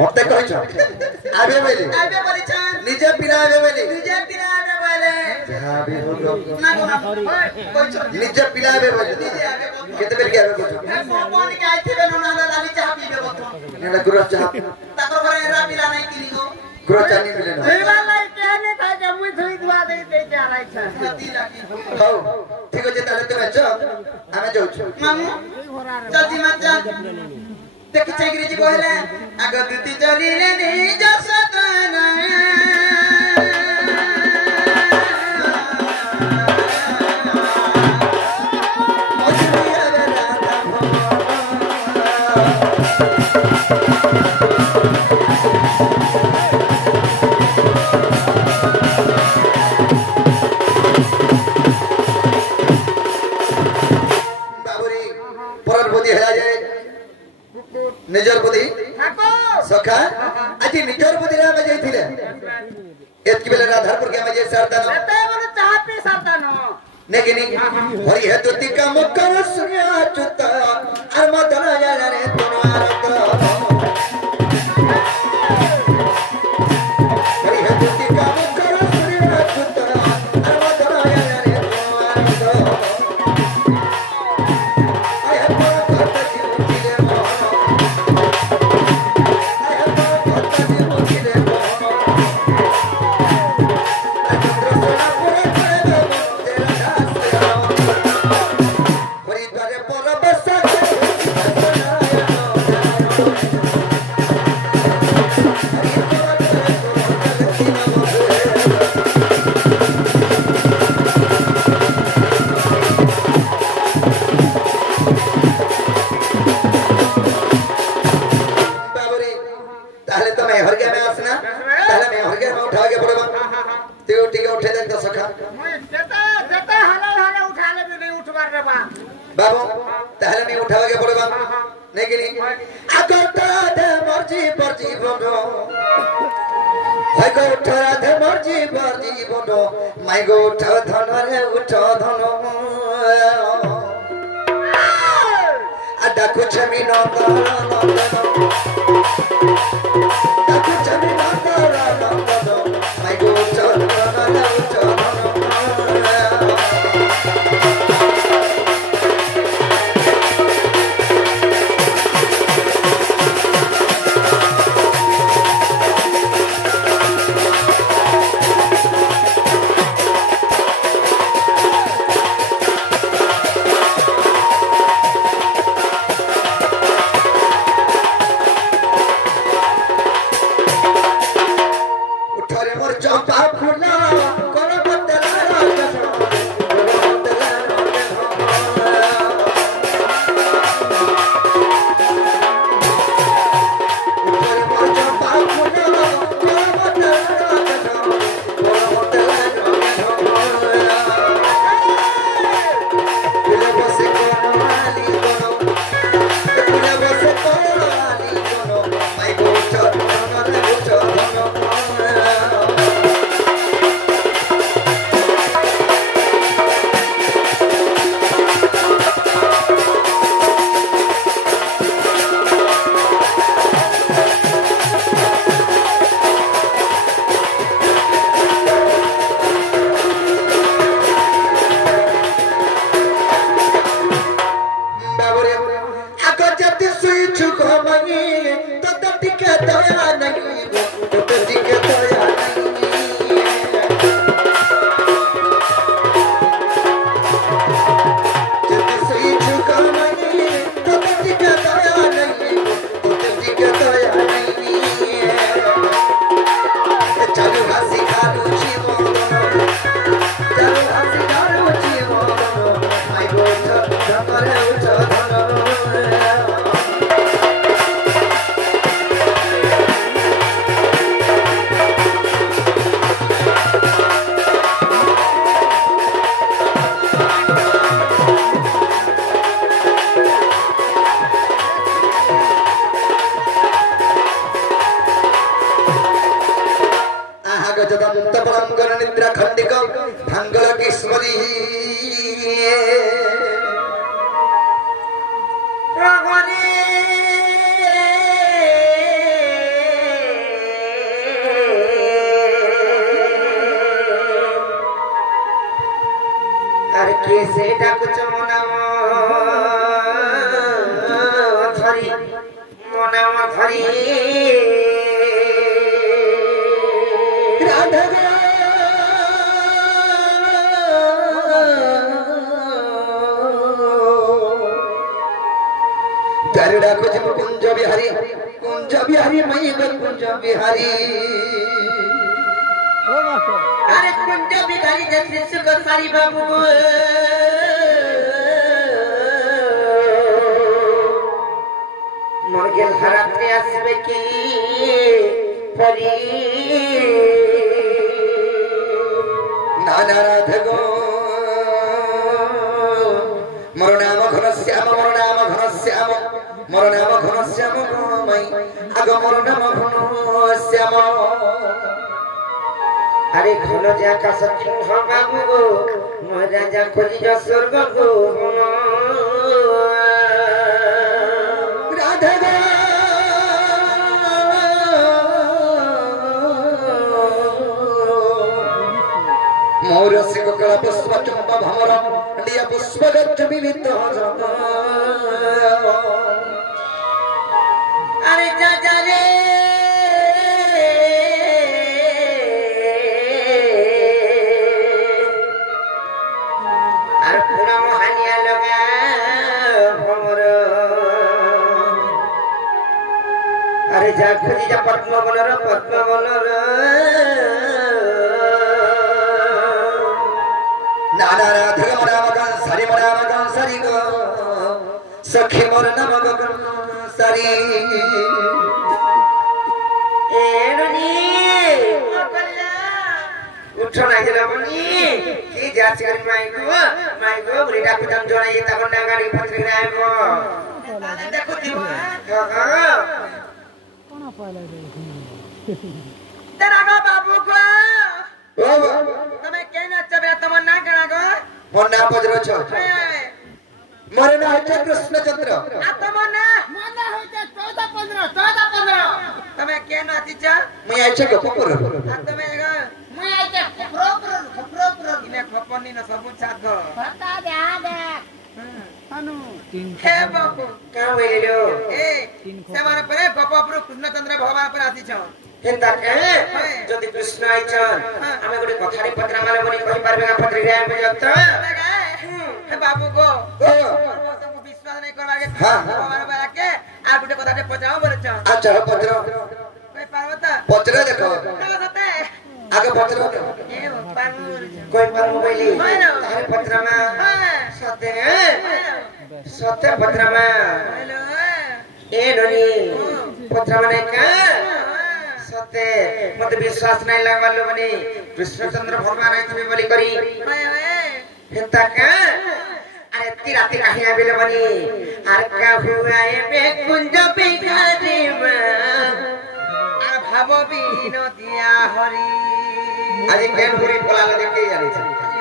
मते कहछ आबे बोले निजे पिला आबे बोले हां भी हो ना कहछ निजे पिला आबे बोले केते बेर के आबे कहछ कोन के आइथिबे न ना लाली चाह पीबे बतो नेडा गुरु चाह ताको घरे एरा पिला नहीं किनी गो गुरु चाह नहीं मिले ना हेला लाई केने था जे मुई धुई दुआ दे जा राई छ हाथी लागी हां ठीक अछि ताले तमे छ आमे जाउ छ मामू जल्दी मत जा देखि चेगरी जी कहले आग दुती चलिले निज सतना निजर बुद्धि सखा अति निजर बुद्धि रे में जाइथिले एतकी बेले राधारपुर के में जे सरदान एते मन चाह पी सरदान नेकिनी हरि हेतु तिका मुकर सुनिया चुत अर मदन जाला रे तोनार तो हरि हेतु तिका मुकर सुनिया चुत अर मदन जाला रे तोनार तो आय हर बाबू ताहले में उठावे पड़ेगा नहीं कि नहीं अगरता दे मर्जी मर्जी बोलो हाय गो उठा दे मर्जी मर्जी बोलो माय गो उठा धन रे उठा धन अड्डा कुछ भी न करो कुछ भी न करो माय गो उठा धन रे उठा धन ধরি মো নাম ধরি রাধা प्यारे कुछ कुंज बिहारी मई कुंज बिहारी अरे कुंज बिहारी जैसे सुख सारी बाबू मर्गेल हराते आसबे की परी नाना राधा गो मोर नाम घनश्याम मोर नाम घनश्याम मई आग मोर नाम घनश्याम अरे घन जा का सिंह बाबू गो महाराजा खोजी जो स्वर्ग गो राधा गो मोर से कला पुष्प चंपा भमर लिया पुष्प गच्छ विविध अरे जा जा रे अरे पुना मोहानिया लगा भमर अरे जा खोजी जा पद्म बनर नाना राधा मोर नाम कंसरी गो सखी मोर नाम कंसरी उठो ना जरा बनी की जाच करी माइको बुढ़ीटा पितम जोड़ा ये तब ना गाड़ी पत्रिक रहे को देखो दिवा कौन पाला तेरा का बाबू को તમે કેને ચબે તમ ના ગણા ગો મોર નામ પજરો છો મોર નામ છે કૃષ્ણચંદ્ર આ તમ ના મોના હોય છે 14 15 તમે કેનો હતી છે मैं आइ છે ગપપુર આ તમે ગો मैं આઈ છે ખપરો ઇને ખપની નો સબુ સાથ ગો બતા દે આ દે અનુ હે બાપુ કા વેલો એ સેમાને પરે ગપપુર કૃષ્ણચંદ્ર ભગવાન પર આતી છો केनता के जदि कृष्ण आइछन हमें गोटे कथारी पत्रा माने बनी कहि पारबे ना पत्रिक रे पे जत हे बाबू को सब विश्वास नहीं करबा के भगवान बा के आ गोटे कथाटे पत्राओ बोले छ अच्छा पत्र कोई पार्वता पत्र देखो सते आगे पत्र ए पार्वो कोई पार्वो बोली तारे पत्रा में सत्य पत्रा में ए ननी पत्रा माने का सते मते विश्वास नहीं लागवालो बनी कृष्णचंद्र भगवान आई तुम्हें बोली करी हेता का अरे तीरा तीरा हिया बेले बनी आर का हुआ ए बे कुंज बिगारी में आर भाव बिनो दिया हरि आज केन हुरी बोलालो देखे जानी छ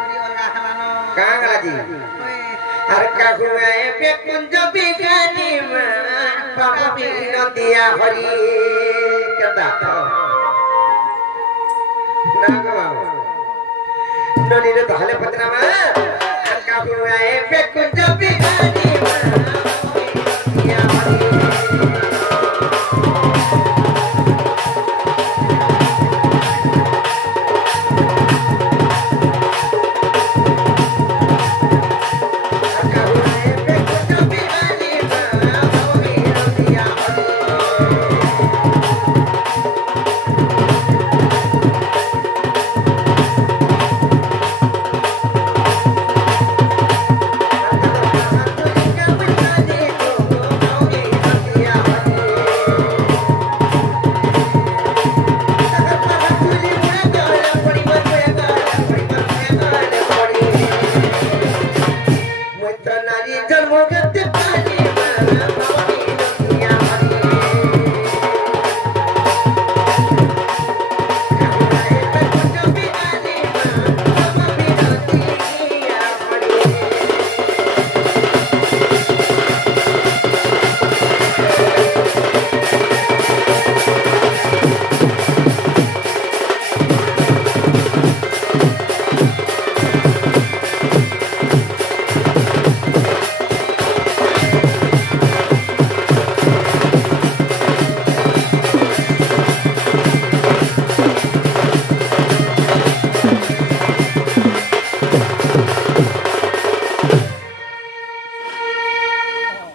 हुरी अलगा हलानो का गला जी आर का हुआ ए बे कुंज बिगारी में भाव बिनो दिया हरि ननी रे ताले पत्रा में का हुआ है पे कुंज बिगाड़ी या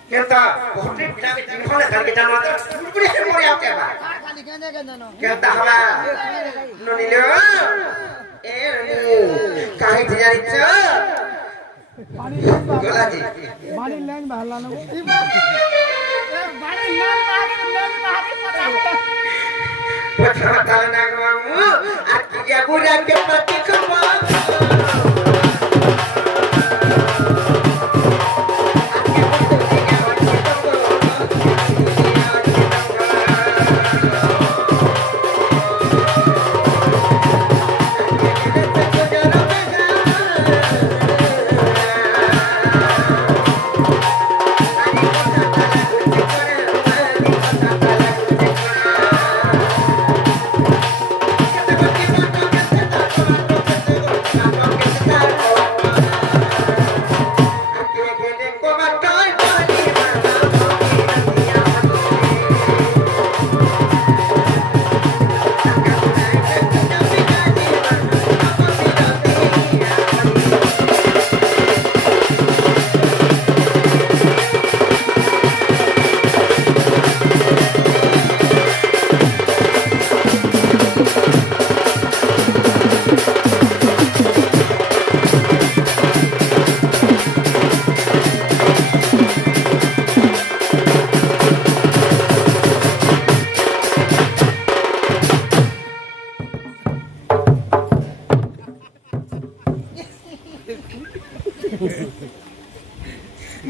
केता बहुते पिला के जिंखले करके जानवा तो कुड़कुड़ी के मोरे आते बा केता हवा ननिले ए काहे जानी छ गोला जी बाड़ी लाइन बहला ना बाड़ी लाइन बाहरी पड़ा पठा ताना गवामु आकिया बुरा के पति खवा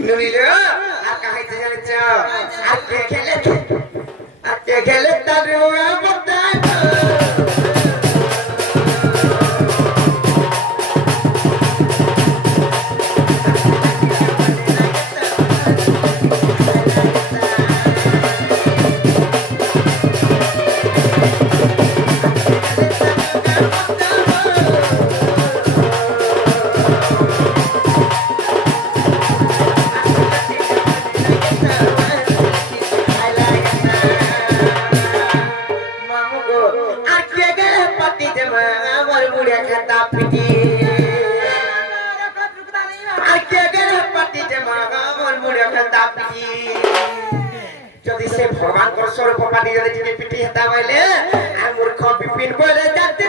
ननिले आ काहे जानी छ आके खेले तारो बता जदि से भगवान को स्वरूप पाटी जदि टिके पिटी हेता बोले आ मूर्ख विपिन बोले जाते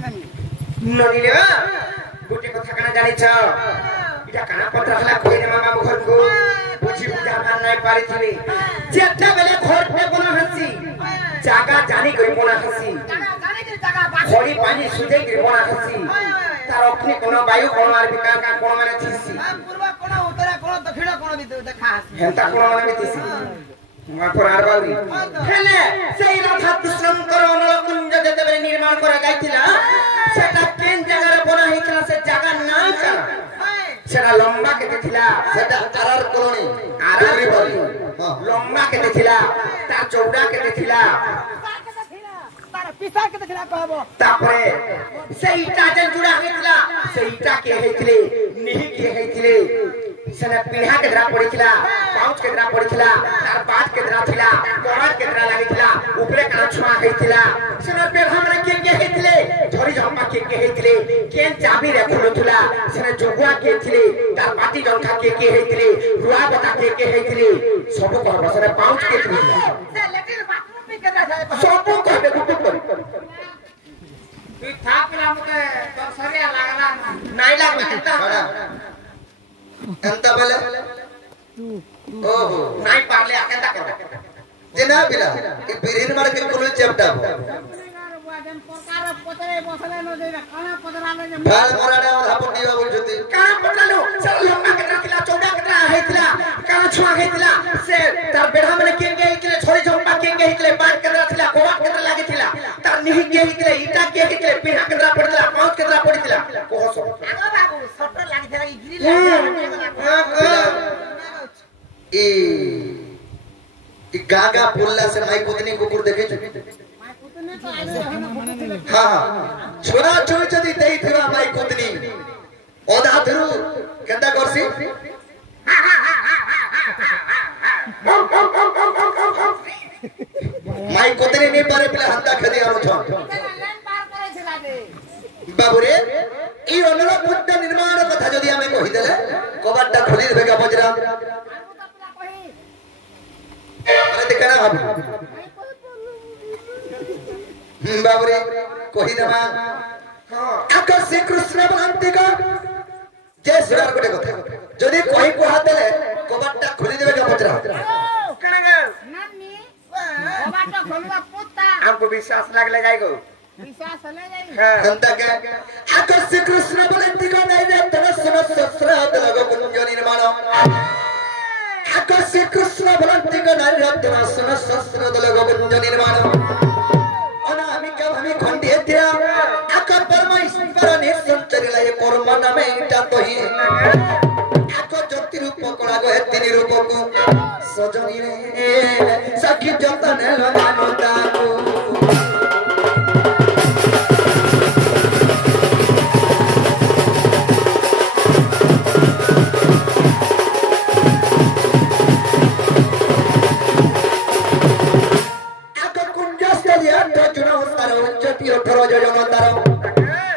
ननिले गोटे कथा कना जानि छ इटा कना पत्र हला कोइने मामा घर को बुझी बुझा मान नै पारि थिबे जेटा बेले घर पे बना हसी जागा जानी गई बना हसी खड़ी पानी सुजे के बना हसी तार अग्नि कोन वायु कोन आर विकार का कोन माने थिसी पूर्व कोन उत्तर कोन दक्षिण कोन भी देखा हसी हेंता कोन माने थिसी माथुर आरबाउरी हेले सेई रथा दुश्रम करो नलकुंज जते बेले निर्माण करा गाइथिला सेटा केन जगह रे बना हितला से जगह ना छ सेटा लंबा के थिला सेटा आरआर कॉलोनी आरआर बोली लंबा के थिला ता चौड़ा के थिला तार पिसा के देखला कहबो तापरे से ईटा जन जुड़ा हेतला से ईटा के हेतले निहि के हेतले सेना पीढ़ा के द्रा पड़िथिला पाउच के द्रा पड़िथिला तार पाट के द्रा थिला कमर के द्रा लागिथिला ऊपरे का छुआ हेतिला सेना पे हमरा के हेतले झरी झम्पा के हेतले केन चाबी रे खुलुथुला सेना जोगुआ के थिले तार पाटी जंखा के हेतले रुआ बता के हेतले सब कहबो सेना पाउच के थिले से लेकिन बाथरूम में के जाय सब कहबे गुटु करी तू था पिला मके तो सरिया लागला नहीं लागबे एंता बोले ओहो नहीं पारले आकेता कर जेना बिला कि बिरिन मार के कोन चेपटा प्रकार पतरे बसले न देना खाना पतरा ले बाल मोराडा और हापन दिवा बोल जति काना पटलो चल लंबा के रखला चौड़ा के हेतला तार बेढ़ा माने केंगे हितले छोरी झंपा केंगे हितले बाण केंद्र थिला कोवा केंद्र लागि थिला तार निहि के हितले इटा के हितले पिना केंद्र पड़िला पांच केंद्र पड़िला कोह सब आगो बाबू सटर लागि थिला कि गिरी लागि ई गागा पुल्ला से माई पुतनी कुकुर देखे छ माय पुतने तो आइले रहना बोलथिले हां छोरा छोरी जदी देई थिवा माई पुतनी ओदा धरु केंदा करसी माई पुतनी नहीं पारे पले हंता खदी आरो छ लाइन पार करे छिला दे बाबू रे ई अनुरा पुट्ट निर्माण कथा जदी हमें कहि देले कबाटटा खोली देबेगा बजरा आगो तो अपना कहि अरे देखना भाभी बाबू रे कहि देबा आकर श्री कृष्ण बलंती का जय सुरार गोटे कथा जदी कहि को हाथ देले कबाटटा खोली देबेगा बजरा कणगा नानी बाबा तो खोलवा पुत्ता हमको विश्वास लागले गाय को विश्वास ले जाई हां हंता के आकर श्री कृष्ण बलंती का नहीं रे तन सुन सहस्राद लगो कुंज निर्माण आकर श्री कृष्ण बलंती का नहीं रे तन सुन सहस्राद लगो कुंज निर्माण अनामिका भूमि खंडित दिया आकर परमेश्वर ने संचरिला ये कर्म नामे इटा तोही आकर ज्योति रूप कला गो तीन रूप को सजनी रे सखी जतन लगानोता को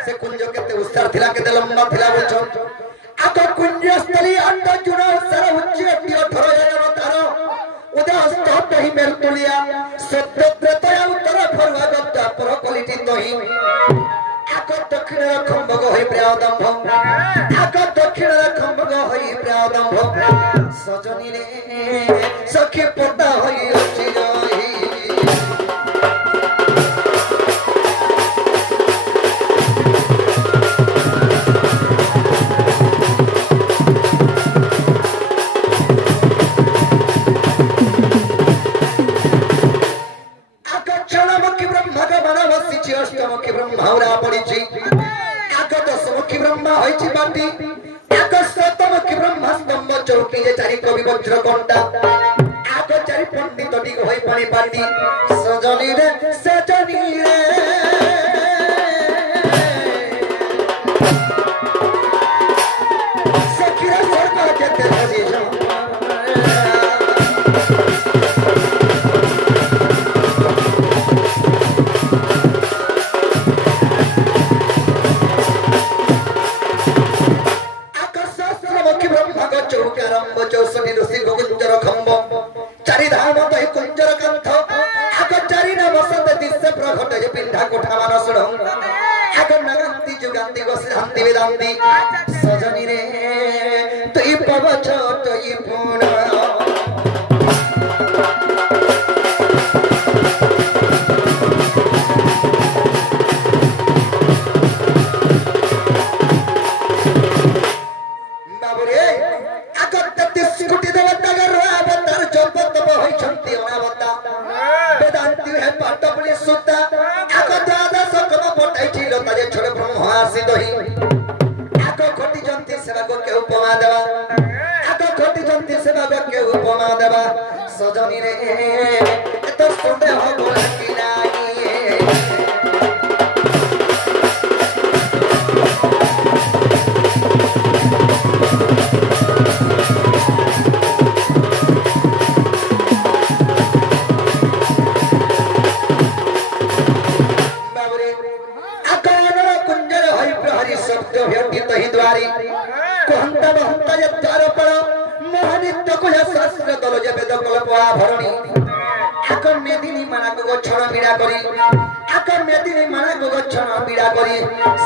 से कुंज केते उस्तार थिला केते लंबा थिला बोलछो आको कुंज स्थली अंड जुना सर उच्च 18 जन तार उदा स्टॉप ही मेल तुलिया सत्य प्रतया उत्तर फरवागत पर क्वालिटी तोही आको दक्षिण खंबग होई प्रादंभ आको दक्षिण खंबग होई प्रादंभ सजनी रे सखी पता होई अछि रही भावरा पड़ी छी आको दशमुखी ब्रह्मा होई छी बाटी आको शतमुखी ब्रह्मा स्तंभ चौकी जे चारि कवि वज्र घंटा आको चारि पंडित टी होई पानी बाटी सजनी रे सखीरा स्वर्ग जते हरि जो चौसठी ऋषि कुंजर खंब चारि धाम दही कुंजर कंठ आग चारि नाम सत दिशे प्रघट जे पिंढा कोठा मान सुण आग नगंती जुगांती गोसिहांती वेदांती सजनी रे तुई पवच तुई पूर्ण सजनी रे तो सुने हो बोलती नाही बाबरे आकान कुंजर हरि प्रहरी शब्द भेटी तही द्वारी कोहंता बहंता जे द्वार पर मोहनित कुल शास्त्र दल जे वेद कल्पवा भरणी आकर मेदिनी माना को गछण बिड़ा करी आकर मेदिनी माना को गछण बिड़ा करी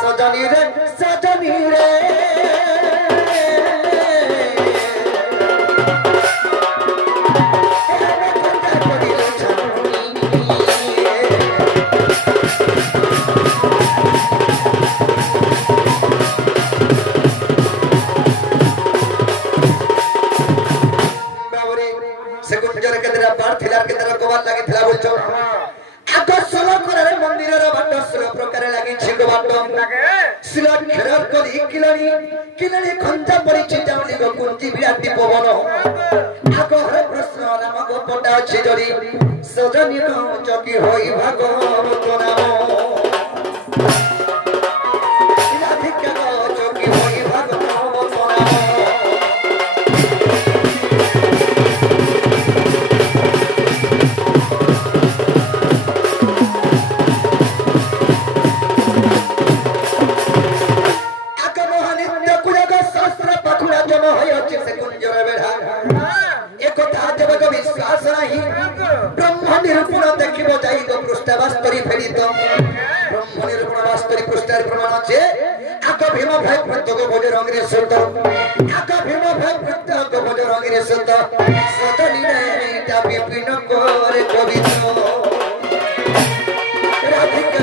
सजनी रे से कुंज कुंजर केतरा पार थिला केतरा कबार लागि थिला बोलछो आगो सोलो करे मंदिरर बाट सोलो प्रकार लागि छिगो बाट सिला घेरार करी किलनी खंजा पड़ी चिटावली गो कुंजी बिराटी पवन आगो हरे प्रश्न नाम गो पटा छिजरी सजनी नो चकी होई भागवत नाम राधिका गो चकी होई भागवत नाम ब्रह्म निरूपण देखिबो जाई गो पृष्ठवास्तरी फेलित ब्रह्म निरूपण वास्तरी पृष्ठार प्रमाण আছে আগ ভীম ভাই প্রত্যগ ভোজ রঙরে সুত আগ ভীম ভাই প্রত্যগ ভোজ রঙরে সুত সতলি এটা বিপিন করে কবিত রাধিকা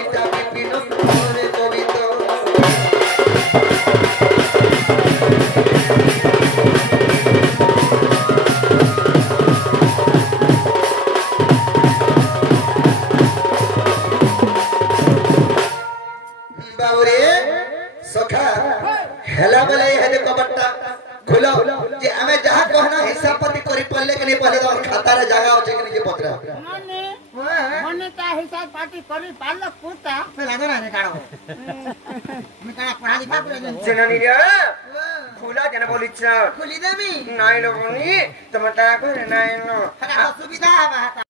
এটা বিপিন করে কবিত हेला बोले हेले कबट्टा खुलो जे हमें जहां कहना हिसाब पाती करी पहले के नहीं पहले तो खाता रे जगह होचे कि नहीं पत्रा मने का हिसाब पाती करी पालो पुता पेला दो ना काढो मी काढा पढा लिखा करे जननी रे खुला जन बोलिछ खुली देमी नाही लो बोनी तमटा को नाही लो सुविधा